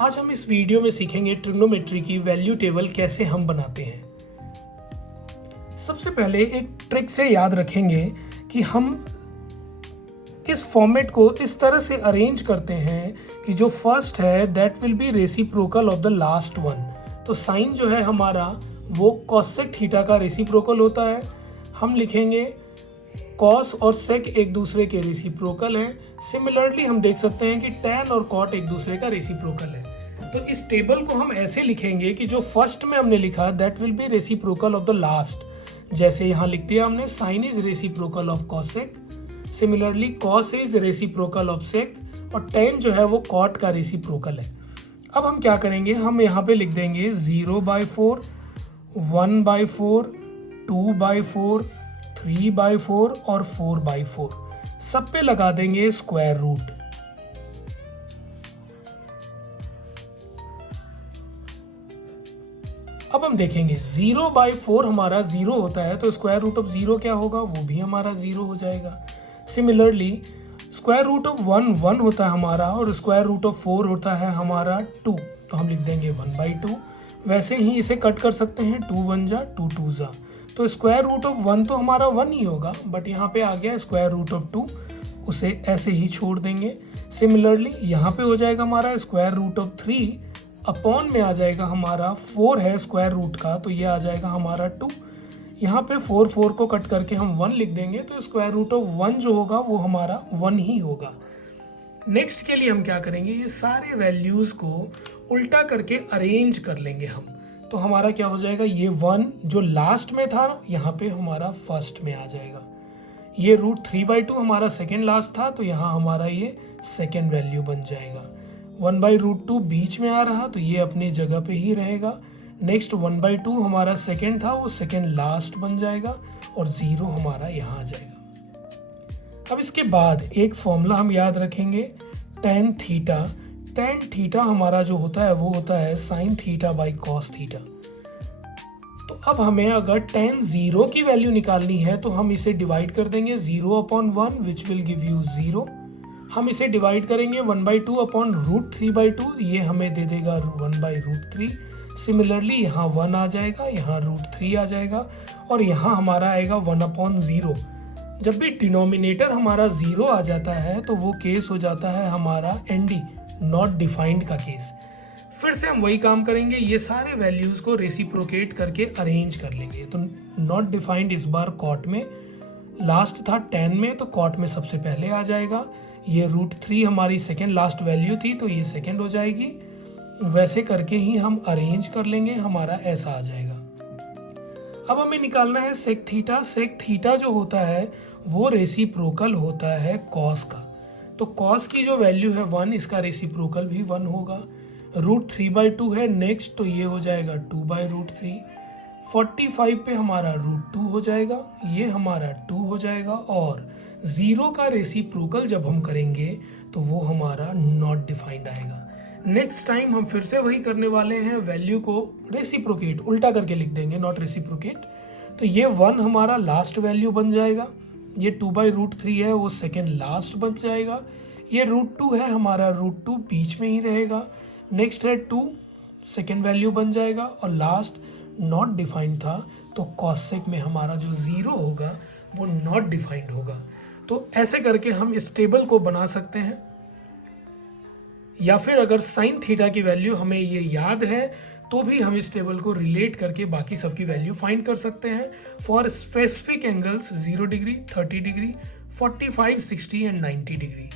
आज हम इस वीडियो में सीखेंगे ट्रिग्नोमेट्री की वैल्यू टेबल कैसे हम बनाते हैं। सबसे पहले एक ट्रिक से याद रखेंगे कि हम इस फॉर्मेट को इस तरह से अरेंज करते हैं कि जो फर्स्ट है that will be reciprocal of the last one. तो साइन जो है हमारा वो कॉसेक थीटा का रेसिप्रोकल होता है। हम लिखेंगे कॉस और सेक एक दूसरे के रेसिप्रोकल है। सिमिलरली हम देख सकते हैं कि टैन और कॉट एक दूसरे का रेसिप्रोकल है। तो इस टेबल को हम ऐसे लिखेंगे कि जो फर्स्ट में हमने लिखा that will be reciprocal of the last. जैसे यहाँ लिख दिया हमने sine is reciprocal of cosec, similarly cos is reciprocal of sec और टैन जो है वो कॉट का रेसिप्रोकल है। अब हम क्या करेंगे, हम यहाँ पे लिख देंगे 0/4, 1/4, 2/4, 3/4 और 4/4। सब पे लगा देंगे स्क्वायर रूट। अब हम देखेंगे 0/4 हमारा 0 होता है तो स्क्वायर रूट ऑफ 0 क्या होगा, वो भी हमारा 0 हो जाएगा। सिमिलरली स्क्वायर रूट ऑफ 1 होता है हमारा और स्क्वायर रूट ऑफ 4 होता है हमारा 2, तो हम लिख देंगे 1/2। वैसे ही इसे कट कर सकते हैं, 2 1 जा 2 2 जा, तो स्क्वायर रूट ऑफ 1 तो हमारा 1 ही होगा, बट यहाँ पे आ गया स्क्वायर रूट ऑफ 2, उसे ऐसे ही छोड़ देंगे। सिमिलरली यहाँ पे हो जाएगा हमारा स्क्वायर रूट ऑफ 3 अपॉन में आ जाएगा हमारा 4 है स्क्वायर रूट का, तो ये आ जाएगा हमारा 2। यहाँ पे 4 को कट करके हम 1 लिख देंगे, तो स्क्वायर रूट ऑफ 1 जो होगा वो हमारा 1 ही होगा। नेक्स्ट के लिए हम क्या करेंगे, ये सारे वैल्यूज़ को उल्टा करके अरेंज कर लेंगे हम। तो हमारा क्या हो जाएगा, ये 1 जो लास्ट में था यहाँ पे हमारा फर्स्ट में आ जाएगा। ये √3/2 हमारा सेकेंड लास्ट था, तो यहाँ हमारा ये सेकेंड वैल्यू बन जाएगा। 1/√2 बीच में आ रहा तो ये अपनी जगह पे ही रहेगा। नेक्स्ट 1/2 हमारा सेकेंड था, वो सेकेंड लास्ट बन जाएगा और 0 हमारा यहाँ आ जाएगा। अब इसके बाद एक फॉर्मूला हम याद रखेंगे, tan थीटा। tan थीटा हमारा जो होता है वो होता है sin θ/cos थीटा। तो अब हमें अगर tan 0 की वैल्यू निकालनी है तो हम इसे डिवाइड कर देंगे 0/1 विच विल गिव यू 0। हम इसे डिवाइड करेंगे 1/2 अपॉन √3/2, ये हमें दे देगा 1/√3। सिमिलरली यहाँ 1 आ जाएगा, यहाँ √3 आ जाएगा और यहाँ हमारा आएगा 1/0। जब भी डिनोमिनेटर हमारा 0 आ जाता है तो वो केस हो जाता है हमारा ND, नॉट डिफाइंड का केस। फिर से हम वही काम करेंगे, ये सारे वैल्यूज़ को रेसिप्रोकेट करके अरेंज कर लेंगे। तो नॉट डिफाइंड इस बार कॉट में, लास्ट था tan में, तो कॉट में सबसे पहले आ जाएगा। ये √3 हमारी सेकेंड लास्ट वैल्यू थी तो ये सेकेंड हो जाएगी। वैसे करके ही हम अरेंज कर लेंगे, हमारा ऐसा आ जाएगा। अब हमें निकालना है सेक थीटा। सेक थीटा जो होता है वो रेसिप्रोकल होता है कॉस का, तो कॉस की जो वैल्यू है 1, इसका रेसिप्रोकल भी 1 होगा। √3/2 है नेक्स्ट, तो ये हो जाएगा 2/√3। 45 पे हमारा √2 हो जाएगा, ये हमारा 2 हो जाएगा और 0 का रेसिप्रोकल जब हम करेंगे तो वो हमारा नॉट डिफाइंड आएगा। नेक्स्ट टाइम हम फिर से वही करने वाले हैं, वैल्यू को रेसिप्रोकेट उल्टा करके लिख देंगे, नॉट रेसिप्रोकेट। तो ये 1 हमारा लास्ट वैल्यू बन जाएगा, ये 2/√3 है वो सेकेंड लास्ट बन जाएगा, ये √2 है हमारा √2 बीच में ही रहेगा। नेक्स्ट है 2 सेकेंड वैल्यू बन जाएगा और लास्ट नॉट डिफाइंड था तो कॉसेक में हमारा जो 0 होगा वो नॉट डिफाइंड होगा। तो ऐसे करके हम इस टेबल को बना सकते हैं, या फिर अगर साइन थीटा की वैल्यू हमें ये याद है तो भी हम इस टेबल को रिलेट करके बाकी सबकी वैल्यू फाइंड कर सकते हैं for specific angles 0 degree, 30 degree, 45, 60 and 90 degree.